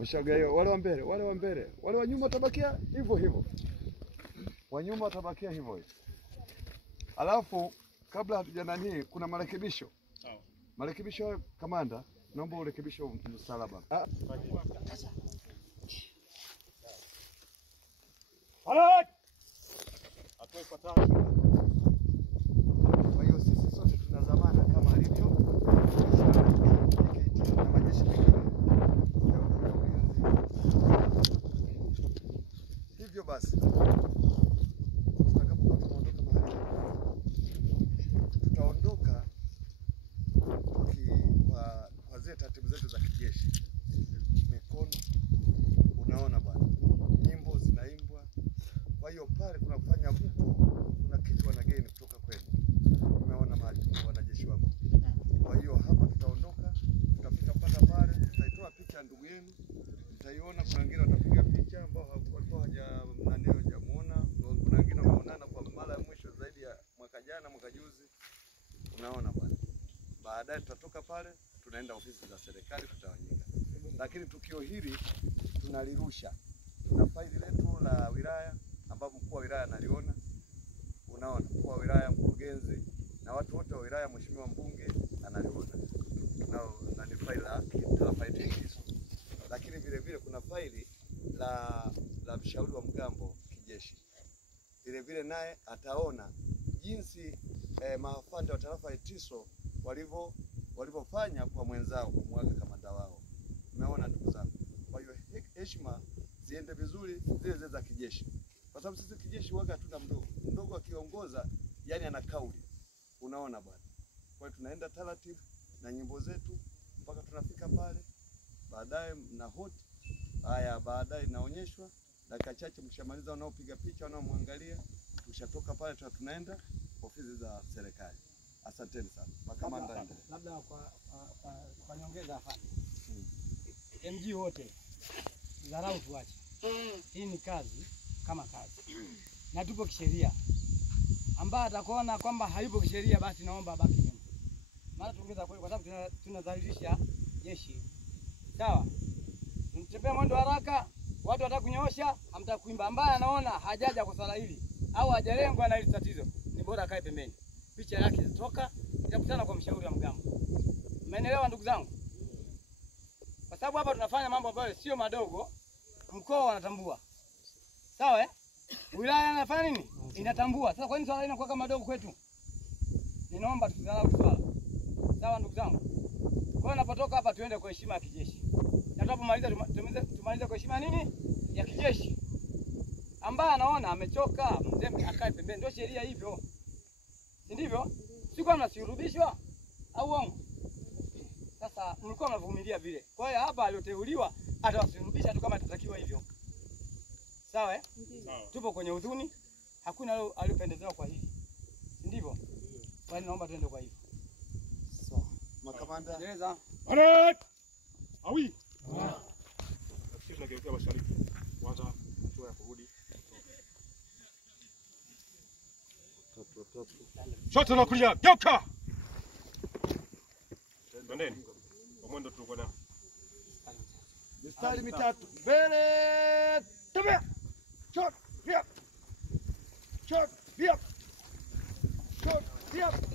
Mshagayo wale wa mbele, wale wa nyuma watabakia hivyo hivyo. Wa nyuma watabakia hivyo hivyo. Alafu kabla hatuja nani kuna marekebisho. Sawa. Marekebisho kamanda, naomba urekebisho msalaba. Alright. Atoe pataki. Kwa hiyo sisi sote tunazamana kama alivyo na majeshi mengine. Hivyo basi tutakapokuwa tunaondoka mahali tutaondoka kwa zile taratibu zetu za kijeshi. Mikono unaona bwana, nyimbo zinaimbwa. Kwa hiyo pale kuna kufanya mtu kuna kitu wanageni kutoka kwenu. Umeona wanajeshi wangu. Kwa hiyo hapa tutaondoka, tutafika pale, tutaitoa picha ya ndugu yenu. Mtaiona kuna wengine watapiga picha ambao walikuwa hajamuona, kuna wengine wameonana kwa mara ya mwisho zaidi ya mwaka jana, mwaka juzi. Unaona bwana. Baadaye tutatoka pale, tunaenda ofisi za serikali tutawanyika. Lakini tukio hili tunalirusha. Tuna faili letu la wilaya ambapo mkuu wa wilaya analiona. Unaona, mkuu wa wilaya, mkurugenzi na watu wote wa wilaya, mheshimiwa mbunge analiona. Na ni faili la faili hizo. Lakini vile vile kuna faili la mshauri wa mgambo kijeshi. Vile vile naye ataona jinsi maafande wa tarafa ya Itiso walivyofanya kwa mwenzao kumwaga kamanda wao. Umeona ndugu zangu. Kwa hiyo heshima ziende vizuri zile za kijeshi. Kwa sababu sisi kijeshi waga hatuna mdogo. Mdogo akiongoza yani ana kauli. Unaona bwana. Kwa hiyo tunaenda taratibu na nyimbo zetu mpaka tunafika pale. Baadaye na hoti. Haya baadaye naonyeshwa dakika chache mkishamaliza wanaopiga picha wanaomwangalia tushatoka pale tunaenda ofisi za serikali. Asanteni sana. Makamanda labda kwa nyongeza hapa. MG wote dharau tuache. Hii ni kazi kama kazi. Na tupo kisheria. Ambaye atakuona kwamba hayupo kisheria basi naomba abaki nyuma. Maana tuongeza kweli kwa sababu tunadhalilisha jeshi. Sawa? Mtembea mwendo haraka, watu watakunyoosha, hamtakuimba. Ambaye anaona hajaja kwa swala hili au hajalengwa na hili tatizo, ni bora kae pembeni. Picha yake itatoka, itakutana kwa mshauri wa mgambo. Umeelewa ndugu zangu? Kwa sababu hapa tunafanya mambo ambayo sio madogo, mkoa wanatambua. Sawa Wilaya inafanya nini? Inatambua. Sasa kwa nini swala linakuwa kama dogo kwetu? Ninaomba tusidharau swala. Sawa ndugu zangu? Kwa hiyo napotoka hapa tuende kwa heshima ya kijeshi. Na tunapomaliza tumalize kwa heshima nini? Ya kijeshi. Ambaye anaona amechoka, mzembe akae pembeni. Ndio sheria hivyo. Si ndivyo? Si kwa mnasirudishwa au uongo? Sasa mlikuwa mnavumilia vile. Kwa hiyo hapa aliyoteuliwa atawasirudisha tu kama itatakiwa hivyo. Sawa Tupo kwenye huzuni. Hakuna aliyopendezewa kwa hili. Si ndivyo? Kwa hiyo naomba tuende kwa hivyo. Sawa. Makamanda. Gereza. Alright. Awi. Nafikiri tunageukia mashariki. Kwanza hatua ya kurudi. Shoto na kulia. Geuka. Twendeni. Kwa mwendo tulikuwa nao. Mistari mitatu. Mbele. Tembea. Shot. Yep. Shot. Yep. Shot. Yep.